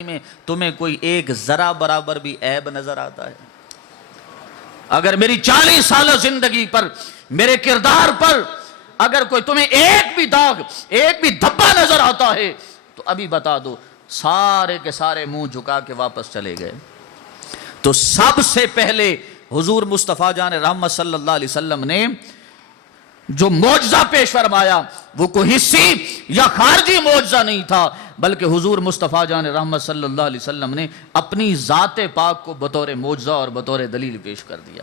میں تمہیں کوئی ایک ذرا برابر بھی عیب نظر آتا ہے؟ اگر میری 40 سالہ زندگی پر میرے کردار پر اگر کوئی تمہیں ایک بھی داغ ایک بھی دھبا نظر آتا ہے تو ابھی بتا دو، سارے کے سارے منہ جھکا کے واپس چلے گئے۔ تو سب سے پہلے حضور مصطفیٰ جان رحمت صلی اللہ علیہ وسلم نے جو معجزہ پیش فرمایا وہ کوئی حصی یا خارجی معجزہ نہیں تھا، بلکہ حضور مصطفیٰ جان رحمت صلی اللہ علیہ وسلم نے اپنی ذات پاک کو بطور معجزہ اور بطور دلیل پیش کر دیا۔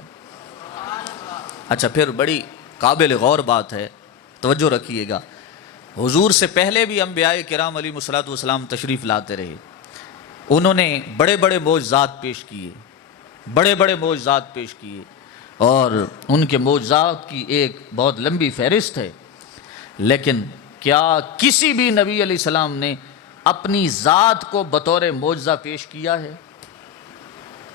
اچھا، پھر بڑی قابل غور بات ہے، توجہ رکھیے گا۔ حضور سے پہلے بھی انبیاء کرام علیہ الصلوۃ والسلام تشریف لاتے رہے، انہوں نے بڑے بڑے معجزات پیش کیے، بڑے بڑے معجزات پیش کیے، اور ان کے معجزات کی ایک بہت لمبی فہرست ہے، لیکن کیا کسی بھی نبی علیہ السلام نے اپنی ذات کو بطور معجزہ پیش کیا ہے؟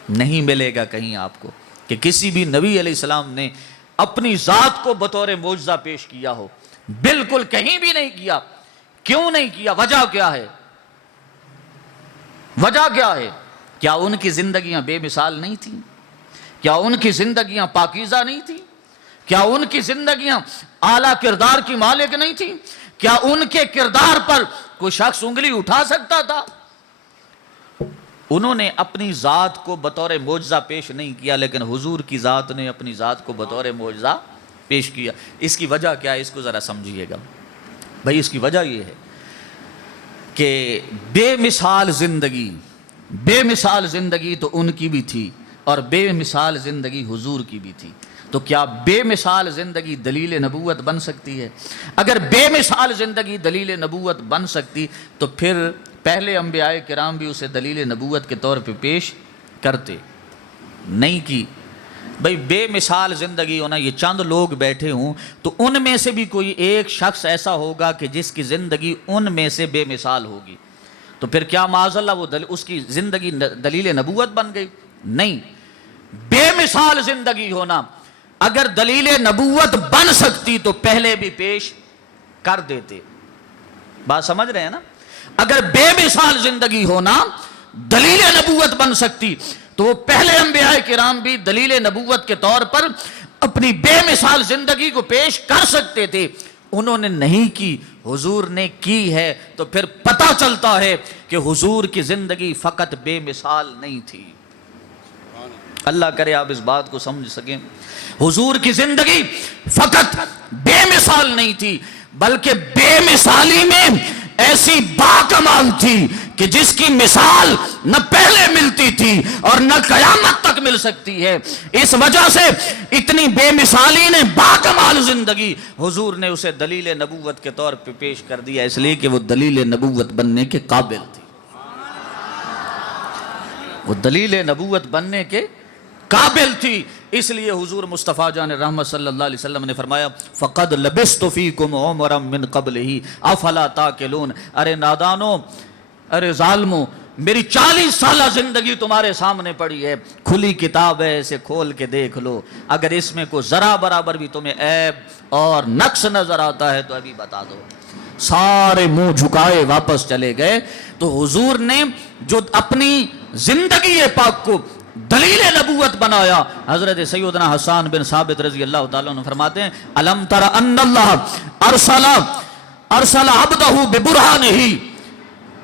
نہیں ملے گا کہیں آپ کو کہ کسی بھی نبی علیہ السلام نے اپنی ذات کو بطور معجزہ پیش کیا ہو، بالکل کہیں بھی نہیں کیا۔ کیوں نہیں کیا؟ وجہ کیا ہے؟ وجہ کیا ہے؟ کیا ان کی زندگیاں بے مثال نہیں تھیں؟ کیا ان کی زندگیاں پاکیزہ نہیں تھیں؟ کیا ان کی زندگیاں اعلیٰ کردار کی مالک نہیں تھیں؟ کیا ان کے کردار پر کوئی شخص انگلی اٹھا سکتا تھا؟ انہوں نے اپنی ذات کو بطور معجزہ پیش نہیں کیا، لیکن حضور کی ذات نے اپنی ذات کو بطور معجزہ پیش کیا۔ اس کی وجہ کیا ہے؟ اس کو ذرا سمجھیے گا بھائی۔ اس کی وجہ یہ ہے کہ بے مثال زندگی تو ان کی بھی تھی، اور بے مثال زندگی حضور کی بھی تھی۔ تو کیا بے مثال زندگی دلیل نبوت بن سکتی ہے؟ اگر بے مثال زندگی دلیل نبوت بن سکتی تو پھر پہلے انبیاء کرام بھی اسے دلیل نبوت کے طور پہ پیش کرتے، نہیں کی۔ بھئی بے مثال زندگی ہونا، یہ چند لوگ بیٹھے ہوں تو ان میں سے بھی کوئی ایک شخص ایسا ہوگا کہ جس کی زندگی ان میں سے بے مثال ہوگی، تو پھر کیا معاذ اللہ اس کی زندگی دلیل نبوت بن گئی؟ نہیں۔ بے مثال زندگی ہونا، اگر دلیل نبوت بن سکتی تو پہلے بھی پیش کر دیتے۔ بات سمجھ رہے ہیں نا؟ اگر بے مثال زندگی ہونا دلیل نبوت بن سکتی تو وہ پہلے انبیاء کرام بھی دلیل نبوت کے طور پر اپنی بے مثال زندگی کو پیش کر سکتے تھے، انہوں نے نہیں کی، حضور نے کی ہے۔ تو پھر پتہ چلتا ہے کہ حضور کی زندگی فقط بے مثال نہیں تھی۔ اللہ کرے آپ اس بات کو سمجھ سکیں۔ حضور کی زندگی فقط بے مثال نہیں تھی، بلکہ بے مثالی میں ایسی باکمال تھی کہ جس کی مثال نہ پہلے ملتی تھی اور نہ قیامت تک مل سکتی ہے۔ اس وجہ سے اتنی بے مثالی نے باکمال زندگی حضور نے اسے دلیل نبوت کے طور پہ پیش کر دیا، اس لیے کہ وہ دلیل نبوت بننے کے قابل تھی۔ وہ دلیل نبوت بننے کے قابل تھی، اس لیے حضور مصطفیٰ جان رحمت صلی اللہ علیہ وسلم نے فرمایا فَقَدْ لَبِسْتُ فِيكُمْ عُمْرًا مِّن قَبْلِهِ أَفَلَا تَعْقِلُونَ۔ ارے نادانوں، ارے ظالموں، میری 40 سالہ زندگی تمہارے سامنے پڑی ہے، کھلی کتاب ہے، اسے کھول کے دیکھ لو۔ اگر اس میں کوئی ذرا برابر بھی تمہیں عیب اور نقص نظر آتا ہے تو ابھی بتا دو۔ سارے منہ جھکائے واپس چلے گئے۔ تو حضور نے جو اپنی زندگی پاک کو دلیل نبوت بنایا، حضرت سیدنا حسان بن ثابت رضی اللہ تعالیٰ عنہ فرماتے ہیں الم تر ان اللہ ارسل عبدہ ببرہانہ،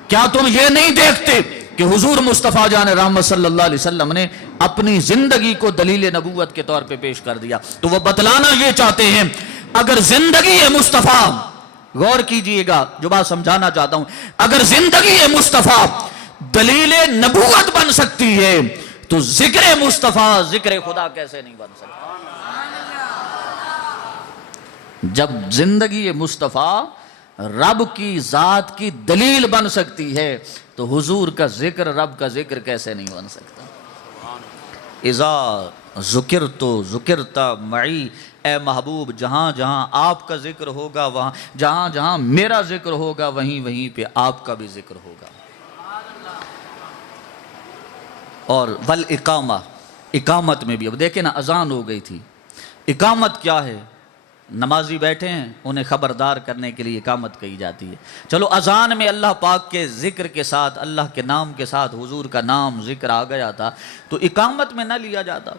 کیا تم یہ نہیں دیکھتے کہ حضور مصطفیٰ جان رحمت صلی اللہ علیہ وسلم نے اپنی زندگی کو دلیل نبوت کے طور پہ پیش کر دیا۔ تو وہ بتلانا یہ چاہتے ہیں اگر زندگی مصطفیٰ، غور کیجئے گا جو بات سمجھانا چاہتا ہوں، اگر زندگی مصطفیٰ دلیل نبوت بن سکتی ہے تو ذکر مصطفیٰ ذکر خدا کیسے نہیں بن سکتا؟ جب زندگی مصطفیٰ رب کی ذات کی دلیل بن سکتی ہے تو حضور کا ذکر رب کا ذکر کیسے نہیں بن سکتا؟ اذا ذکرت ذکرت معی، اے محبوب جہاں جہاں آپ کا ذکر ہوگا، وہاں جہاں جہاں میرا ذکر ہوگا وہیں وہیں پہ آپ کا بھی ذکر ہوگا۔ اور والاقامہ، اقامت میں بھی، اب دیکھیں نا اذان ہو گئی تھی، اقامت کیا ہے؟ نمازی بیٹھے ہیں انہیں خبردار کرنے کے لیے اقامت کہی جاتی ہے۔ چلو اذان میں اللہ پاک کے ذکر کے ساتھ، اللہ کے نام کے ساتھ حضور کا نام ذکر آ گیا تھا تو اقامت میں نہ لیا جاتا،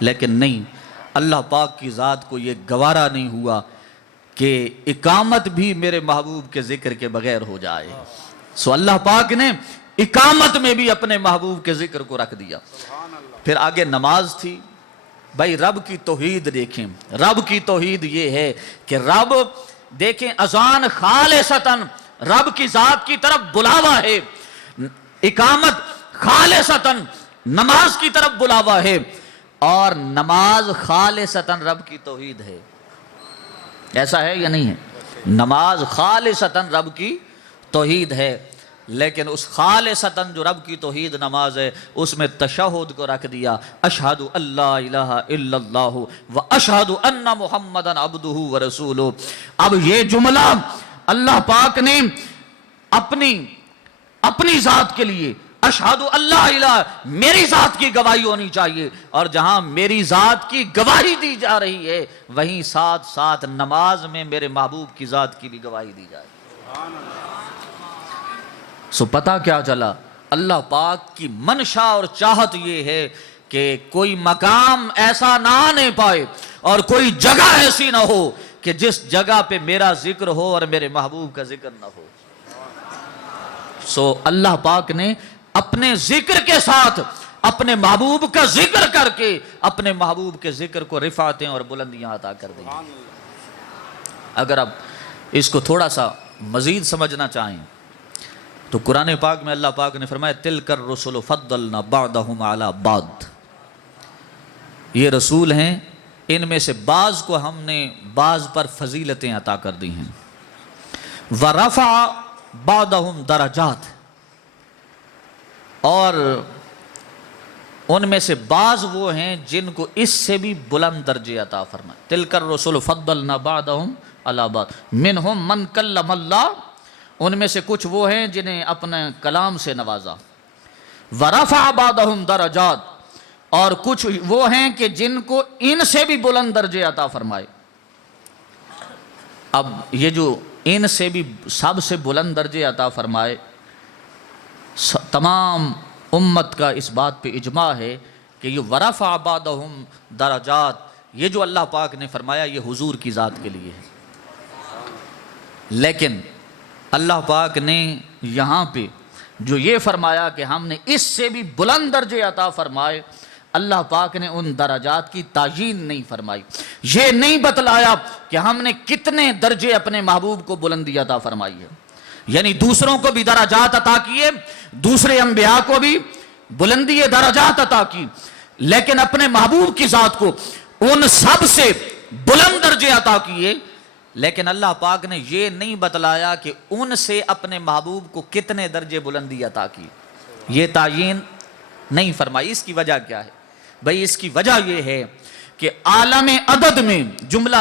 لیکن نہیں، اللہ پاک کی ذات کو یہ گوارا نہیں ہوا کہ اقامت بھی میرے محبوب کے ذکر کے بغیر ہو جائے، سو اللہ پاک نے اقامت میں بھی اپنے محبوب کے ذکر کو رکھ دیا۔ پھر آگے نماز تھی۔ بھائی رب کی توحید دیکھیں، رب کی توحید یہ ہے کہ رب دیکھیں اذان خالصتاً رب کی ذات کی طرف بلاوا ہے، اقامت خالصتاً نماز کی طرف بلاوا ہے، اور نماز خالصتاً رب کی توحید ہے۔ ایسا ہے یا نہیں ہے؟ نماز خالصتاً رب کی توحید ہے، لیکن اس خالصتاً جو رب کی توحید نماز ہے اس میں تشہد کو رکھ دیا، اشہد اللہ الہ الا اللہ و اشہد ان محمدً عبدہ و رسولہ۔ اب یہ جملہ اللہ پاک نے اپنی ذات کے لیے، اشہد اللہ الہ، میری ذات کی گواہی ہونی چاہیے، اور جہاں میری ذات کی گواہی دی جا رہی ہے وہیں ساتھ ساتھ نماز میں میرے محبوب کی ذات کی بھی گواہی دی جائے۔ سو پتہ کیا چلا؟ اللہ پاک کی منشا اور چاہت یہ ہے کہ کوئی مقام ایسا نہ آنے پائے اور کوئی جگہ ایسی نہ ہو کہ جس جگہ پہ میرا ذکر ہو اور میرے محبوب کا ذکر نہ ہو۔ سو اللہ پاک نے اپنے ذکر کے ساتھ اپنے محبوب کا ذکر کر کے اپنے محبوب کے ذکر کو رفعتیں اور بلندیاں عطا کر دیں۔ اگر اب اس کو تھوڑا سا مزید سمجھنا چاہیں تو قرآن پاک میں اللہ پاک نے فرمایا تِلْكَ الرُّسُلُ فَضَّلْنَا بَعْضَهُمْ عَلَى بَعْضٍ، یہ رسول ہیں، ان میں سے بعض کو ہم نے بعض پر فضیلتیں عطا کر دی ہیں۔ وَرَفَعَ بَعْضَهُمْ دَرَجَاتٍ، اور ان میں سے بعض وہ ہیں جن کو اس سے بھی بلند درجے عطا فرمائے۔ تِلْكَ الرُّسُلُ فَضَّلْنَا بَعْضَهُمْ عَلَى بَعْضٍ مِّنْهُمْ مَنْ كَلَّمَ اللَّهُ، ان میں سے کچھ وہ ہیں جنہیں اپنے کلام سے نوازا۔ وَرَفَعَ بَعْضَهُمْ دَرَجَاتٍ، اور کچھ وہ ہیں کہ جن کو ان سے بھی بلند درجے عطا فرمائے۔ اب یہ جو ان سے بھی سب سے بلند درجے عطا فرمائے، تمام امت کا اس بات پہ اجماع ہے کہ یہ وَرَفَعَ بَعْضَهُمْ دَرَجَاتٍ، یہ جو اللہ پاک نے فرمایا یہ حضور کی ذات کے لیے ہے، لیکن اللہ پاک نے یہاں پہ جو یہ فرمایا کہ ہم نے اس سے بھی بلند درجے عطا فرمائے، اللہ پاک نے ان درجات کی تعیین نہیں فرمائی، یہ نہیں بتلایا کہ ہم نے کتنے درجے اپنے محبوب کو بلندی عطا فرمائی ہے، یعنی دوسروں کو بھی درجات عطا کیے، دوسرے انبیاء کو بھی بلندی درجات عطا کی، لیکن اپنے محبوب کی ذات کو ان سب سے بلند درجے عطا کیے، لیکن اللہ پاک نے یہ نہیں بتلایا کہ ان سے اپنے محبوب کو کتنے درجے بلندی عطا کی، یہ تعیین نہیں فرمائی۔ اس کی وجہ کیا ہے؟ بھئی اس کی وجہ یہ ہے کہ عالم عدد میں، جملہ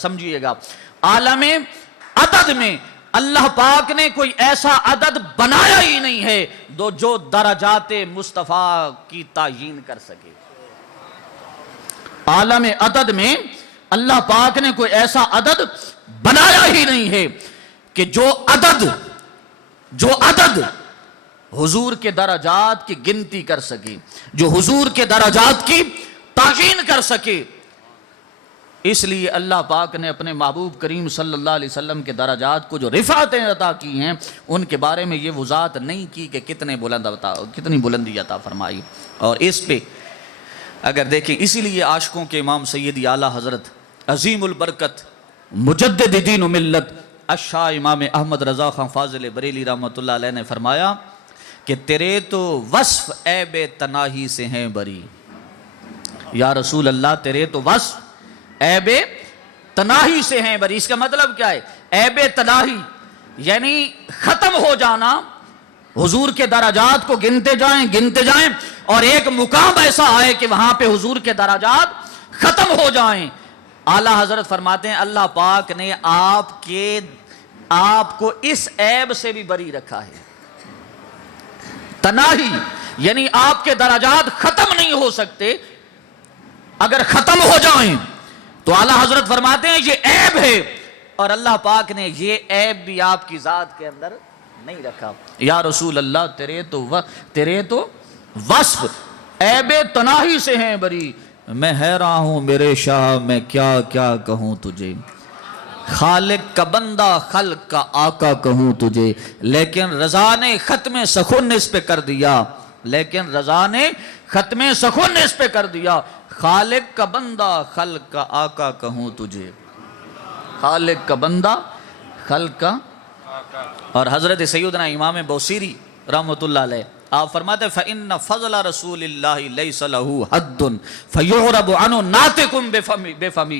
سمجھیے گا، عالم عدد میں اللہ پاک نے کوئی ایسا عدد بنایا ہی نہیں ہے جو درجات مصطفیٰ کی تعیین کر سکے۔ عالم عدد میں اللہ پاک نے کوئی ایسا عدد بنایا ہی نہیں ہے کہ جو عدد حضور کے درجات کی گنتی کر سکے، جو حضور کے درجات کی تعیین کر سکے۔ اس لیے اللہ پاک نے اپنے محبوب کریم صلی اللہ علیہ وسلم کے درجات کو جو رفعتیں عطا کی ہیں ان کے بارے میں یہ وضاحت نہیں کی کہ کتنی بلندی عطا فرمائی۔ اور اس پہ اگر دیکھیں، اسی لیے عاشقوں کے امام سیدی اعلیٰ حضرت عظیم البرکت مجدد دین و ملت الشاہ امام احمد رضا خان فاضل بریلی رحمۃ اللہ علیہ نے فرمایا کہ تیرے تو وصف عیب تناہی سے ہیں بری، یا رسول اللہ تیرے تو وصف عیب تناہی سے ہیں بری۔ اس کا مطلب کیا ہے؟ عیب تناہی یعنی ختم ہو جانا، حضور کے درجات کو گنتے جائیں اور ایک مقام ایسا آئے کہ وہاں پہ حضور کے درجات ختم ہو جائیں۔ اعلیٰ حضرت فرماتے ہیں اللہ پاک نے آپ کو اس عیب سے بھی بری رکھا ہے۔ تناہی یعنی آپ کے درجات ختم نہیں ہو سکتے، اگر ختم ہو جائیں تو اعلیٰ حضرت فرماتے ہیں یہ عیب ہے، اور اللہ پاک نے یہ عیب بھی آپ کی ذات کے اندر نہیں رکھا۔ یا رسول اللہ تیرے تو وصف عیب تناہی سے ہیں بری، میں حیراں ہوں میرے شاہ میں کیا کیا کہوں تجھے، خالق کا بندہ خلق کا آقا کہوں تجھے، لیکن رضا نے ختم سخن اس پہ کر دیا، لیکن رضا نے ختم سخن اس پہ کر دیا، خالق کا بندہ خلق کا آقا کہوں تجھے، خالق کا بندہ خلق کا۔ اور حضرت سیدنا امام بوصیری رحمۃ اللہ علیہ آپ فرماتے ہیں فَإِنَّ فَضْلَ رَسُولِ اللَّهِ لَيْسَ لَهُ حَدٌّ فَيُعْرَبُ عَنْهُ نَاطِقٌ بِفَمِهِ۔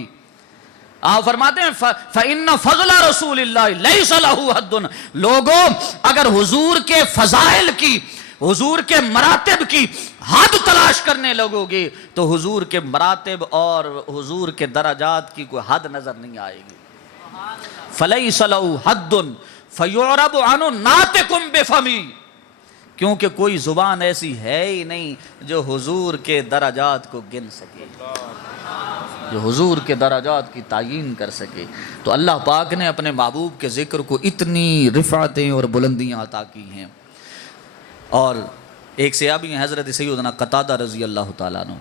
آپ فرماتے ہیں فَإِنَّ فَضْلَ رَسُولِ اللَّهِ لَيْسَ لَهُ حَدٌّ، لوگوں اگر حضور کے فضائل کی، حضور کے مراتب کی حد تلاش کرنے لگو گے تو حضور کے مراتب اور حضور کے درجات کی کوئی حد نظر نہیں آئے گی۔ فَلَيْسَ لَهُ حَدٌّ فَيُعْرَبُ عَنْهُ نَاطِقٌ بِفَمِهِ، کیونکہ کوئی زبان ایسی ہے ہی نہیں جو حضور کے درجات کو گن سکے، جو حضور کے درجات کی تعیین کر سکے۔ تو اللہ پاک نے اپنے محبوب کے ذکر کو اتنی رفعتیں اور بلندیاں عطا کی ہیں۔ اور ایک صحابی ہیں حضرت سیدنا قتادہ رضی اللہ تعالیٰ عنہ،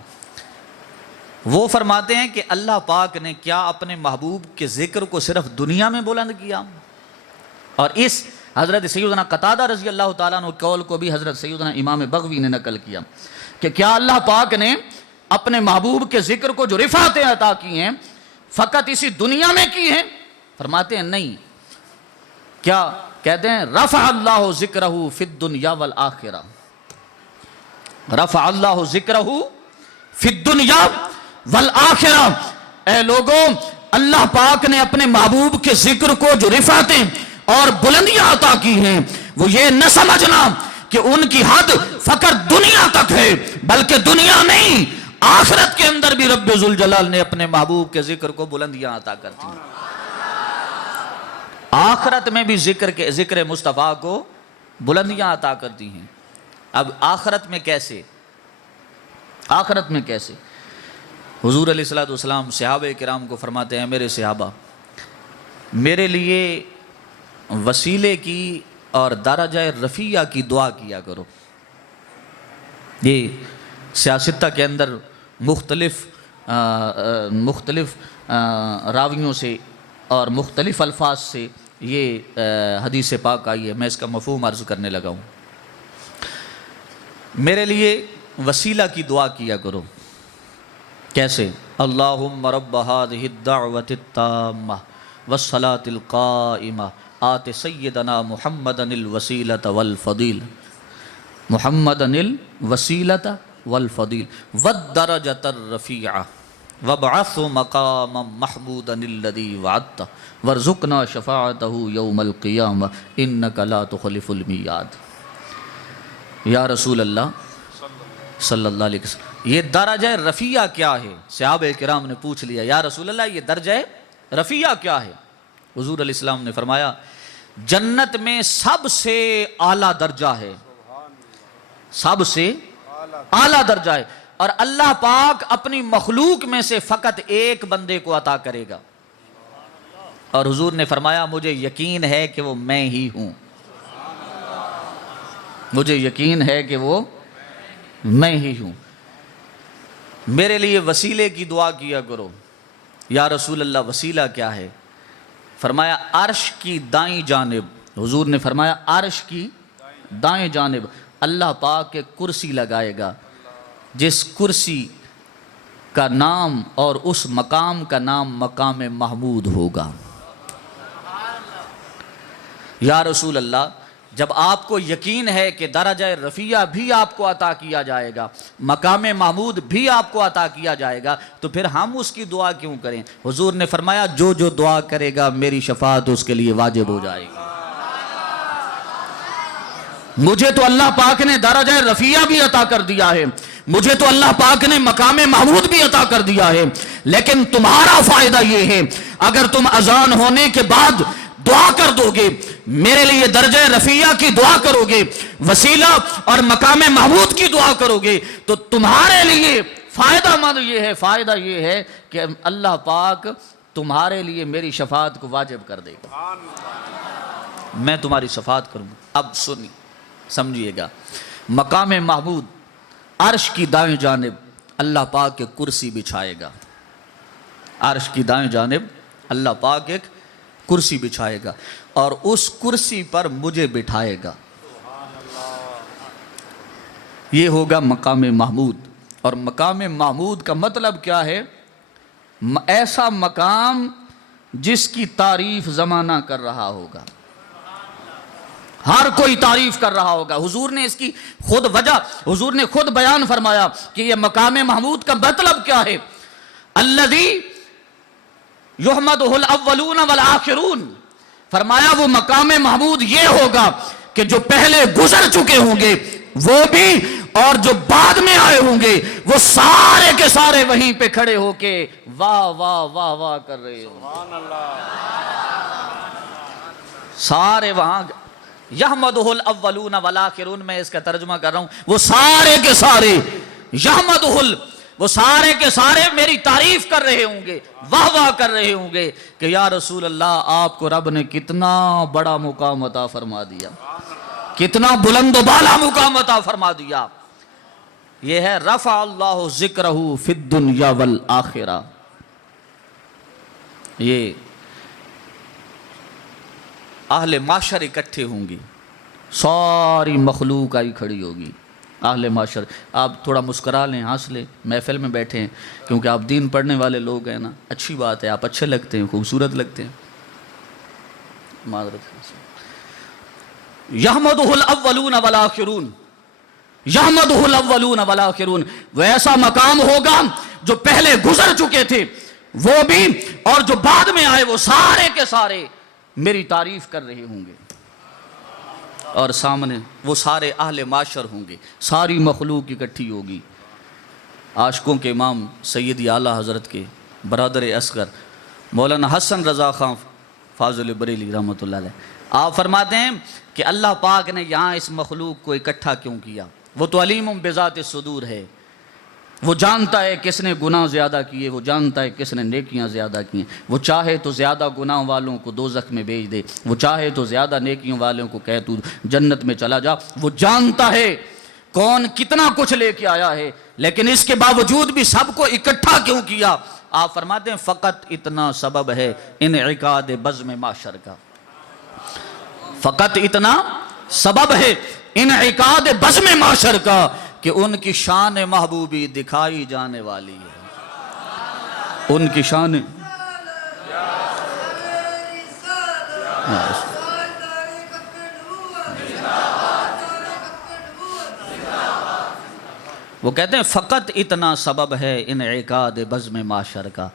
وہ فرماتے ہیں کہ اللہ پاک نے کیا اپنے محبوب کے ذکر کو صرف دنیا میں بلند کیا؟ اور اس حضرت سیدنا قتادہ رضی اللہ تعالیٰ عنہ قول کو بھی حضرت سیدنا امام بغوی نے نقل کیا کہ کیا اللہ پاک نے اپنے محبوب کے ذکر کو جو رفعتیں عطا کی ہیں فقط اسی دنیا میں کی ہیں؟ فرماتے ہیں نہیں، کیا کہتے ہیں رفع اللہ ذکرہ فی الدنیا والآخرہ، رفع اللہ ذکرہ فی الدنیا والآخرہ۔ اے لوگوں، اللہ پاک نے اپنے محبوب کے ذکر کو جو رفعتیں اور بلندیاں عطا کی ہیں وہ یہ نہ سمجھنا کہ ان کی حد فقط دنیا تک ہے، بلکہ دنیا نہیں، آخرت کے اندر بھی رب ذوالجلال نے اپنے محبوب کے ذکر کو بلندیاں عطا کرتی ہیں۔ آخرت میں بھی ذکر مصطفیٰ کو بلندیاں عطا کرتی ہیں۔ اب آخرت میں کیسے؟ آخرت میں کیسے؟ حضور علیہ الصلوۃ والسلام صحابہ کرام کو فرماتے ہیں میرے صحابہ، میرے لیے وسیلے کی اور درجہ رفیع کی دعا کیا کرو۔ یہ سیاستہ کے اندر مختلف راویوں سے اور مختلف الفاظ سے یہ حدیث پاک آئی ہے، میں اس کا مفہوم عرض کرنے لگا ہوں۔ میرے لیے وسیلہ کی دعا کیا کرو۔ کیسے؟ اللہم رب هذه الدعوة التامة والصلاة القائمة آت سیدنا محمدن الوسیلۃ والفضیل، محمدن الوسیلۃ والفضیل والدرجۃ الرفیعہ وابعث مقاما محمودا الذی وعدتہ وارزقنا شفاعتہ یوم القیامہ انک لا تخلف المیعاد۔ یا رسول اللہ صلی اللہ علیہ وسلم، یہ درجہ رفیع کیا ہے؟ صحابہ کرام نے پوچھ لیا یا رسول اللہ یہ درجہ رفیع کیا ہے؟ حضور علیہ السلام نے فرمایا جنت میں سب سے اعلیٰ درجہ ہے، سب سے اعلیٰ درجہ ہے، اور اللہ پاک اپنی مخلوق میں سے فقط ایک بندے کو عطا کرے گا۔ اور حضور نے فرمایا مجھے یقین ہے کہ وہ میں ہی ہوں، مجھے یقین ہے کہ وہ میں ہی ہوں۔ میرے لیے وسیلے کی دعا کیا کرو۔ یا رسول اللہ وسیلہ کیا ہے؟ فرمایا عرش کی دائیں جانب، حضور نے فرمایا عرش کی دائیں جانب اللہ پاک کے کرسی لگائے گا، جس کرسی کا نام اور اس مقام کا نام مقام محمود ہوگا۔ یا رسول اللہ جب آپ کو یقین ہے کہ درجہ رفیع بھی آپ کو عطا کیا جائے گا، مقام محمود بھی آپ کو عطا کیا جائے گا، تو پھر ہم اس کی دعا کیوں کریں؟ حضور نے فرمایا جو جو دعا کرے گا میری شفاعت اس کے لیے واجب ہو جائے گی۔ مجھے تو اللہ پاک نے درجہ رفیع بھی عطا کر دیا ہے، مجھے تو اللہ پاک نے مقام محمود بھی عطا کر دیا ہے، لیکن تمہارا فائدہ یہ ہے اگر تم اذان ہونے کے بعد دعا کر دو گے، میرے لیے درجہ رفیع کی دعا کرو گے، وسیلہ اور مقام محمود کی دعا کرو گے، تو تمہارے لیے فائدہ مند فائدہ یہ ہے کہ اللہ پاک تمہارے لیے میری شفاعت کو واجب کر دے گا، میں تمہاری شفاعت کروں گا۔ اب سمجھیے گا، مقام محمود عرش کی دائیں جانب اللہ پاک ایک کرسی بچھائے گا، عرش کی دائیں جانب اللہ پاک ایک کرسی بچھائے گا اور اس کرسی پر مجھے بٹھائے گا، یہ ہوگا مقام محمود۔ اور مقام محمود کا مطلب کیا ہے؟ ایسا مقام جس کی تعریف زمانہ کر رہا ہوگا، ہر کوئی تعریف کر رہا ہوگا۔ حضور نے اس کی خود وجہ، حضور نے خود بیان فرمایا کہ یہ مقام محمود کا مطلب کیا ہے۔ الذی یحمدہ الاولون والآخرون، فرمایا وہ مقام محمود یہ ہوگا کہ جو پہلے گزر چکے ہوں گے وہ بھی اور جو بعد میں آئے ہوں گے وہ سارے کے سارے وہیں پہ کھڑے ہو کے واہ واہ واہ واہ کر رہے ہوں گے، سارے وہاں۔ یحمدہ الاولون والآخرون، میں اس کا ترجمہ کر رہا ہوں، وہ سارے کے سارے یحمدہ، وہ سارے کے سارے میری تعریف کر رہے ہوں گے، واہ واہ کر رہے ہوں گے کہ یا رسول اللہ آپ کو رب نے کتنا بڑا مقام عطا فرما دیا، کتنا بلند و بالا مقام عطا فرما دیا۔ یہ ہے رفع اللہ ذکرہ فی الدنیا والآخرہ۔ یہ اہل معاشر اکٹھے ہوں گی، ساری مخلوق آئی کھڑی ہوگی، اہل معاشر۔ آپ تھوڑا مسکرا لیں، ہنس لیں، محفل میں بیٹھے ہیں کیونکہ آپ دین پڑھنے والے لوگ ہیں نا، اچھی بات ہے، آپ اچھے لگتے ہیں، خوبصورت لگتے ہیں، معذرت۔ یحمدہ الاولون والآخرون، یحمدہ الاولون والآخرون، وہ ایسا مقام ہوگا جو پہلے گزر چکے تھے وہ بھی اور جو بعد میں آئے وہ سارے کے سارے میری تعریف کر رہے ہوں گے، اور سامنے وہ سارے اہل معاشر ہوں گے، ساری مخلوق اکٹھی ہوگی۔ عاشقوں کے امام سیدی اعلیٰ حضرت کے برادر اصغر مولانا حسن رضا خان فاضل بریلی رحمۃ اللہ علیہ، آپ فرماتے ہیں کہ اللہ پاک نے یہاں اس مخلوق کو اکٹھا کیوں کیا؟ وہ تو علیم بذات الصدور ہے، وہ جانتا ہے کس نے گناہ زیادہ کیے، وہ جانتا ہے کس نے نیکیاں زیادہ کیے، وہ چاہے تو زیادہ گناہ والوں کو دوزخ میں بھیج دے، وہ چاہے تو زیادہ نیکیوں والوں کو کہے تو جنت میں چلا جا، وہ جانتا ہے کون کتنا کچھ لے کے آیا ہے، لیکن اس کے باوجود بھی سب کو اکٹھا کیوں کیا؟ آپ فرماتے ہیں فقط اتنا سبب ہے انعقاد بزم معاشر کا، فقط اتنا سبب ہے انعقاد بزم معاشر کا کہ ان کی شان محبوبی دکھائی جانے والی ہے، ان کی شان وہ کہتے ہیں فقط اتنا سبب ہے انعقاد بزم معاشر کا،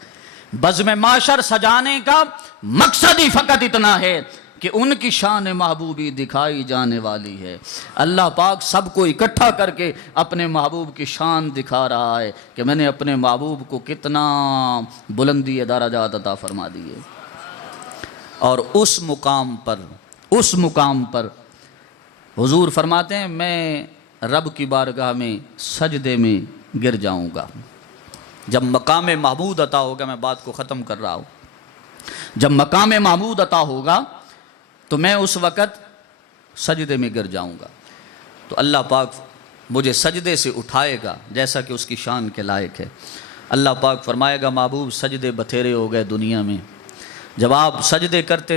بزم معاشر سجانے کا مقصد ہی فقط اتنا ہے کہ ان کی شان محبوبی دکھائی جانے والی ہے۔ اللہ پاک سب کو اکٹھا کر کے اپنے محبوب کی شان دکھا رہا ہے کہ میں نے اپنے محبوب کو کتنا بلندی درجات عطا فرما دی ہے۔ اور اس مقام پر حضور فرماتے ہیں میں رب کی بارگاہ میں سجدے میں گر جاؤں گا۔ جب مقام محمود عطا ہوگا، میں بات کو ختم کر رہا ہوں، جب مقام محمود عطا ہوگا تو میں اس وقت سجدے میں گر جاؤں گا، تو اللہ پاک مجھے سجدے سے اٹھائے گا جیسا کہ اس کی شان کے لائق ہے۔ اللہ پاک فرمائے گا محبوب سجدے بتھیرے ہو گئے دنیا میں، جب آپ سجدے کرتے